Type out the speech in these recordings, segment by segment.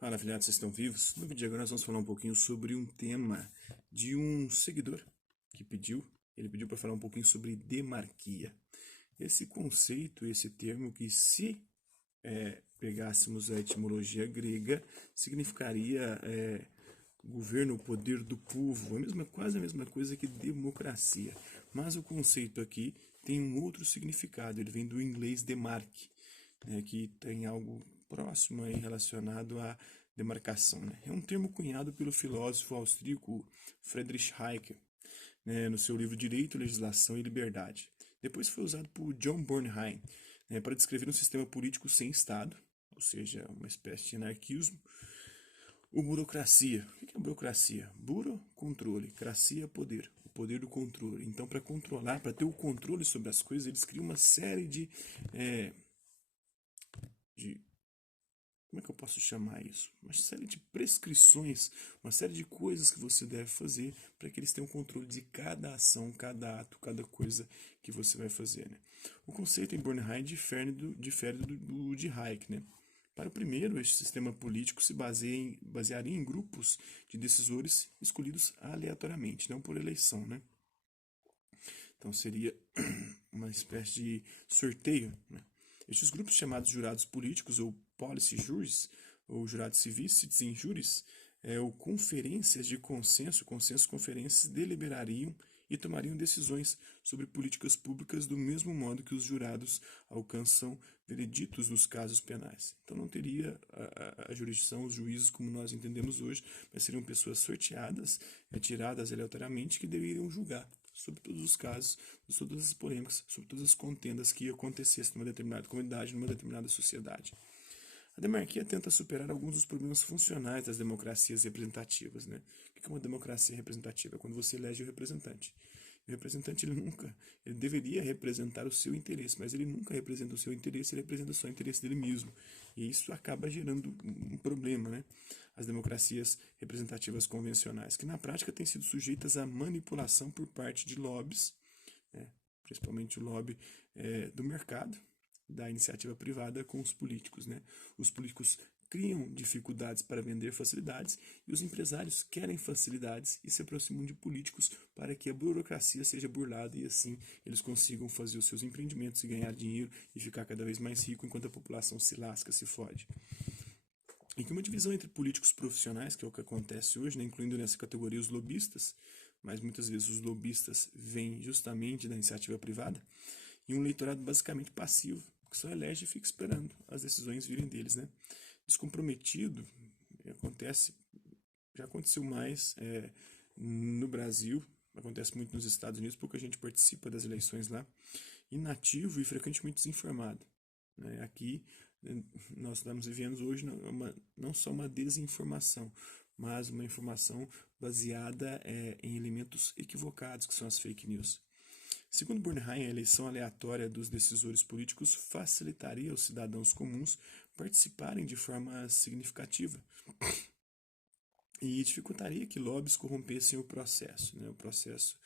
Fala, afiliados, vocês estão vivos? No vídeo de agora nós vamos falar um pouquinho sobre um tema de um seguidor que pediu. Ele pediu para falar um pouquinho sobre demarquia. Esse conceito, esse termo que se pegássemos a etimologia grega, significaria governo, o poder do povo, quase a mesma coisa que democracia. Mas o conceito aqui tem um outro significado, ele vem do inglês demarque, né, que tem algo próximo aí relacionado à demarcação. Né? É um termo cunhado pelo filósofo austríaco Friedrich Hayek, né, no seu livro Direito, Legislação e Liberdade. Depois foi usado por John Bernheim, né, para descrever um sistema político sem Estado, ou seja, uma espécie de anarquismo. O burocracia. O que é burocracia? Buro, controle. Cracia, poder. O poder do controle. Então, para controlar, para ter o controle sobre as coisas, eles criam uma série de como é que eu posso chamar isso? Uma série de prescrições, uma série de coisas que você deve fazer para que eles tenham controle de cada ação, cada ato, cada coisa que você vai fazer. Né? O conceito em Bernheim difere do de Hayek. Né? Para o primeiro, este sistema político se basearia em grupos de decisores escolhidos aleatoriamente, não por eleição. Né? Então seria uma espécie de sorteio. Né? Estes grupos chamados jurados políticos ou policy juries, ou jurados civis, citizen juries, ou conferências de conferências, deliberariam e tomariam decisões sobre políticas públicas do mesmo modo que os jurados alcançam vereditos nos casos penais. Então não teria a jurisdição, os juízes como nós entendemos hoje, mas seriam pessoas sorteadas, tiradas aleatoriamente, que deveriam julgar sobre todos os casos, sobre todas as polêmicas, sobre todas as contendas que acontecessem numa determinada comunidade, numa determinada sociedade. A demarquia tenta superar alguns dos problemas funcionais das democracias representativas. Né? O que é uma democracia representativa? É quando você elege o representante. O representante ele deveria representar o seu interesse, mas ele nunca representa o seu interesse, ele representa só o interesse dele mesmo. E isso acaba gerando um problema, né? As democracias representativas convencionais, que na prática têm sido sujeitas à manipulação por parte de lobbies, né? Principalmente o lobby do mercado, da iniciativa privada com os políticos. Né? Os políticos criam dificuldades para vender facilidades e os empresários querem facilidades e se aproximam de políticos para que a burocracia seja burlada e assim eles consigam fazer os seus empreendimentos e ganhar dinheiro e ficar cada vez mais rico enquanto a população se lasca, se fode. E que uma divisão entre políticos profissionais, que é o que acontece hoje, né, incluindo nessa categoria os lobistas, mas muitas vezes os lobistas vêm justamente da iniciativa privada, e um eleitorado basicamente passivo, que só elege e fica esperando as decisões virem deles. Né? Descomprometido, já aconteceu mais no Brasil, acontece muito nos Estados Unidos, pouca gente participa das eleições lá, inativo e frequentemente desinformado. Né? Aqui nós estamos vivendo hoje não só uma desinformação, mas uma informação baseada em elementos equivocados, que são as fake news. Segundo Bernheim, a eleição aleatória dos decisores políticos facilitaria aos cidadãos comuns participarem de forma significativa e dificultaria que lobbies corrompessem o processo, né, o processo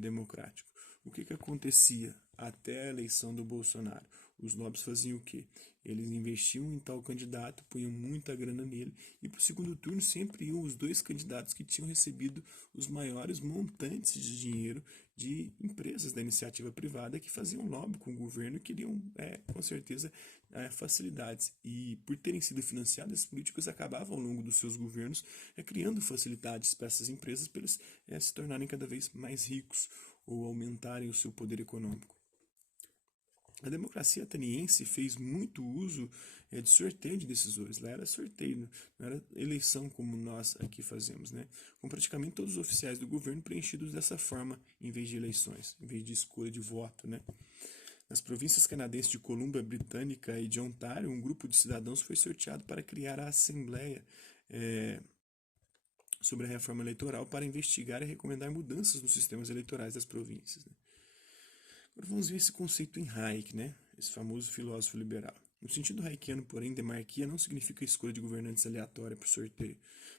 democrático. O que acontecia até a eleição do Bolsonaro? Os lobbies faziam o quê? Eles investiam em tal candidato, punham muita grana nele, e para o segundo turno sempre iam os dois candidatos que tinham recebido os maiores montantes de dinheiro de empresas da iniciativa privada que faziam lobby com o governo e queriam, com certeza, facilidades. E por terem sido financiados, esses políticos acabavam ao longo dos seus governos criando facilidades para essas empresas para eles se tornarem cada vez mais ricos ou aumentarem o seu poder econômico. A democracia ateniense fez muito uso de sorteio de decisores. Lá era sorteio, não era eleição como nós aqui fazemos, né? Com praticamente todos os oficiais do governo preenchidos dessa forma, em vez de eleições, em vez de escolha de voto, né? Nas províncias canadenses de Colômbia Britânica e de Ontário, um grupo de cidadãos foi sorteado para criar a Assembleia sobre a reforma eleitoral para investigar e recomendar mudanças nos sistemas eleitorais das províncias. Né? Agora vamos ver esse conceito em Hayek, né? Esse famoso filósofo liberal. No sentido hayekiano, porém, demarquia não significa escolha de governantes aleatória por sorteio,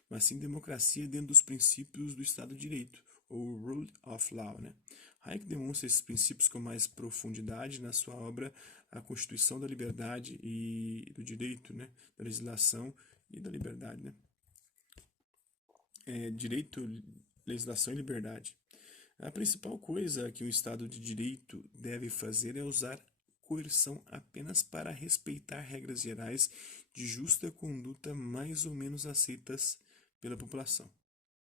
mas sim democracia dentro dos princípios do Estado de Direito, ou Rule of Law. Né? Hayek demonstra esses princípios com mais profundidade na sua obra A Constituição da Liberdade e do Direito, né? Da Legislação e da liberdade, né? Direito, legislação e liberdade. A principal coisa que um Estado de Direito deve fazer é usar coerção apenas para respeitar regras gerais de justa conduta mais ou menos aceitas pela população.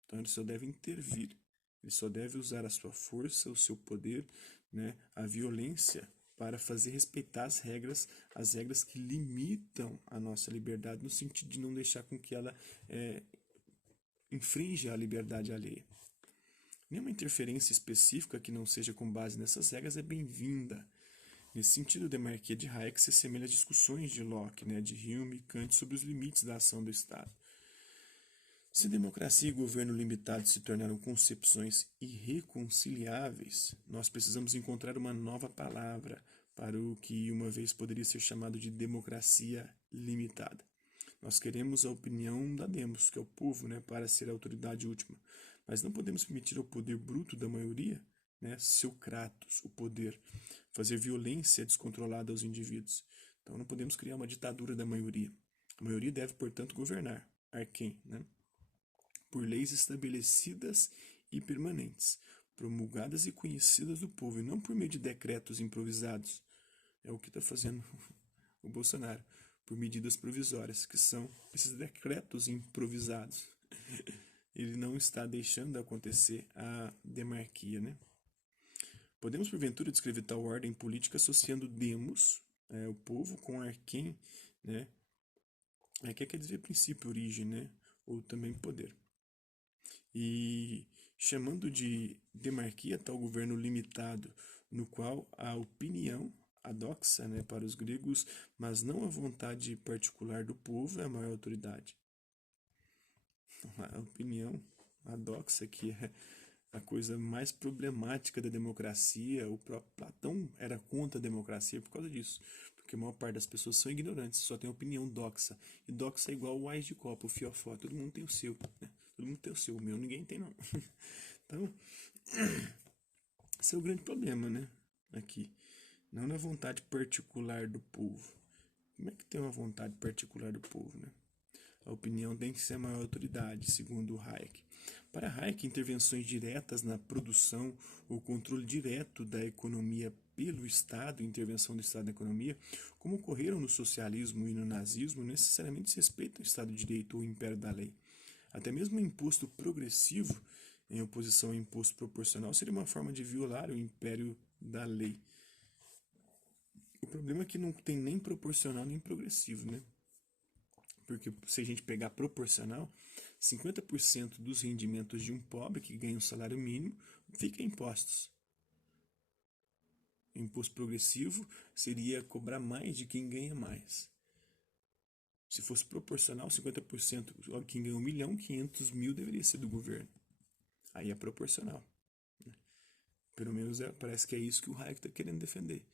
Então ele só deve intervir, ele só deve usar a sua força, o seu poder, né, a violência para fazer respeitar as regras que limitam a nossa liberdade, no sentido de não deixar com que ela infrinja a liberdade alheia. Nenhuma interferência específica que não seja com base nessas regras é bem-vinda. Nesse sentido, a demarquia de Hayek se assemelha às discussões de Locke, de Hume e Kant sobre os limites da ação do Estado. Se democracia e governo limitado se tornaram concepções irreconciliáveis, nós precisamos encontrar uma nova palavra para o que uma vez poderia ser chamado de democracia limitada. Nós queremos a opinião da demos, que é o povo, para ser a autoridade última. Mas não podemos permitir ao poder bruto da maioria, seu kratos, o poder, fazer violência descontrolada aos indivíduos. Então não podemos criar uma ditadura da maioria. A maioria deve, portanto, governar, arquém, por leis estabelecidas e permanentes, promulgadas e conhecidas do povo, e não por meio de decretos improvisados. É o que está fazendo o Bolsonaro, por medidas provisórias, que são esses decretos improvisados. Ele não está deixando acontecer a demarquia, Podemos, porventura, descrever tal ordem política associando demos, o povo, com arquém, que quer dizer princípio, origem, ou também poder. E chamando de demarquia tal governo limitado, no qual a opinião, a doxa, para os gregos, mas não a vontade particular do povo, é a maior autoridade. A opinião, a doxa, que é a coisa mais problemática da democracia. O próprio Platão era contra a democracia por causa disso, porque a maior parte das pessoas são ignorantes, só tem opinião doxa. E doxa é igual o ás de copa, o fiofó, todo mundo tem o seu, Todo mundo tem o seu, o meu ninguém tem não. Então, esse é o grande problema, aqui. Não na vontade particular do povo. Como é que tem uma vontade particular do povo, A opinião tem que ser a maior autoridade, segundo Hayek. Para Hayek, intervenções diretas na produção ou controle direto da economia pelo Estado, intervenção do Estado na economia, como ocorreram no socialismo e no nazismo, necessariamente se respeitam o Estado de Direito ou o império da lei. Até mesmo o imposto progressivo, em oposição ao imposto proporcional, seria uma forma de violar o império da lei. O problema é que não tem nem proporcional nem progressivo, Porque se a gente pegar proporcional, 50% dos rendimentos de um pobre que ganha um salário mínimo fica em impostos. O imposto progressivo seria cobrar mais de quem ganha mais. Se fosse proporcional, 50%, quem ganha 1 milhão, 500 mil deveria ser do governo. Aí é proporcional. Pelo menos parece que é isso que o Hayek está querendo defender.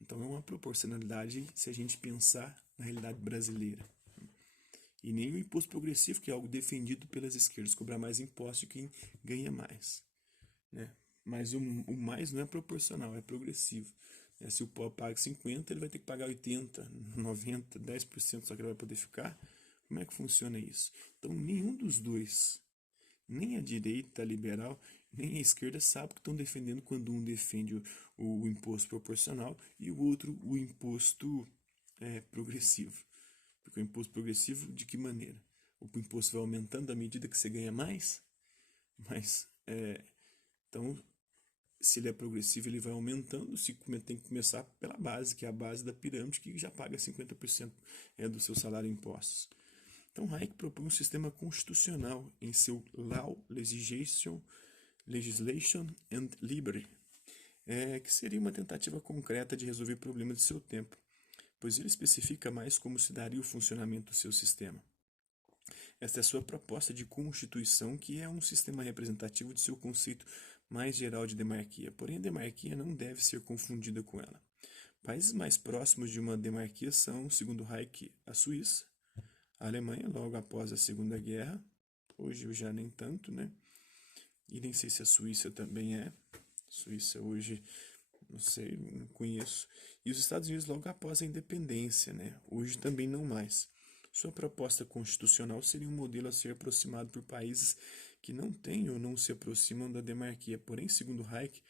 Então é uma proporcionalidade se a gente pensar na realidade brasileira. E nem o imposto progressivo, que é algo defendido pelas esquerdas, cobrar mais imposto de quem ganha mais. Mas o mais não é proporcional, é progressivo. Se o pobre paga 50, ele vai ter que pagar 80, 90, 10% só que ele vai poder ficar. Como é que funciona isso? Então nenhum dos dois, nem a direita liberal, nem a esquerda sabe o que estão defendendo quando um defende o imposto proporcional e o outro o imposto progressivo. Porque o imposto progressivo, de que maneira? O imposto vai aumentando à medida que você ganha mais, mas então, se ele é progressivo, ele vai aumentando, se tem que começar pela base, que é a base da pirâmide, que já paga 50% do seu salário em impostos. Então, Hayek propõe um sistema constitucional em seu Law, Legislation and Liberty, que seria uma tentativa concreta de resolver problemas de seu tempo, pois ele especifica mais como se daria o funcionamento do seu sistema. Esta é a sua proposta de constituição, que é um sistema representativo de seu conceito mais geral de demarquia. Porém, a demarquia não deve ser confundida com ela. Países mais próximos de uma demarquia são, segundo Hayek, a Suíça, a Alemanha, logo após a Segunda Guerra, hoje já nem tanto, E nem sei se a Suíça também é. Suíça hoje, não sei, não conheço. E os Estados Unidos logo após a independência, Hoje também não mais. Sua proposta constitucional seria um modelo a ser aproximado por países que não têm ou não se aproximam da demarquia. Porém, segundo Hayek,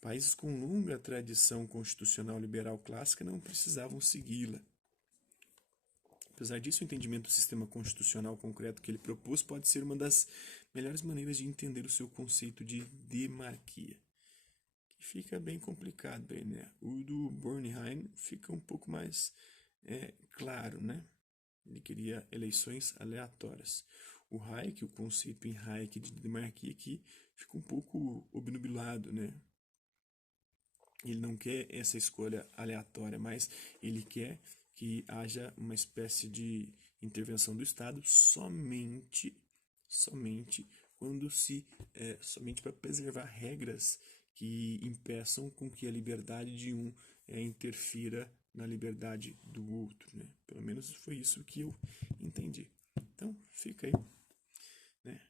países com longa tradição constitucional liberal clássica não precisavam segui-la. Apesar disso, o entendimento do sistema constitucional concreto que ele propôs pode ser uma das melhores maneiras de entender o seu conceito de demarquia, que fica bem complicado aí, né? O do Bernheim fica um pouco mais claro, né? Ele queria eleições aleatórias. O Hayek, o conceito em Hayek de demarquia aqui, fica um pouco obnubilado, né? Ele não quer essa escolha aleatória, mas ele quer que haja uma espécie de intervenção do Estado somente quando somente para preservar regras que impeçam com que a liberdade de um interfira na liberdade do outro, né? Pelo menos foi isso que eu entendi. Então, fica aí, né?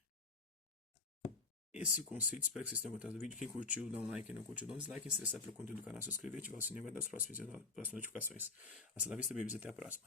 Esse conceito, espero que vocês tenham gostado do vídeo. Quem curtiu, dá um like. Quem não curtiu, dá um dislike. Quem se interessar pelo conteúdo do canal, se inscrever, ativar o sininho e aguardar as próximas notificações. Hasta la vista, babies. Até a próxima.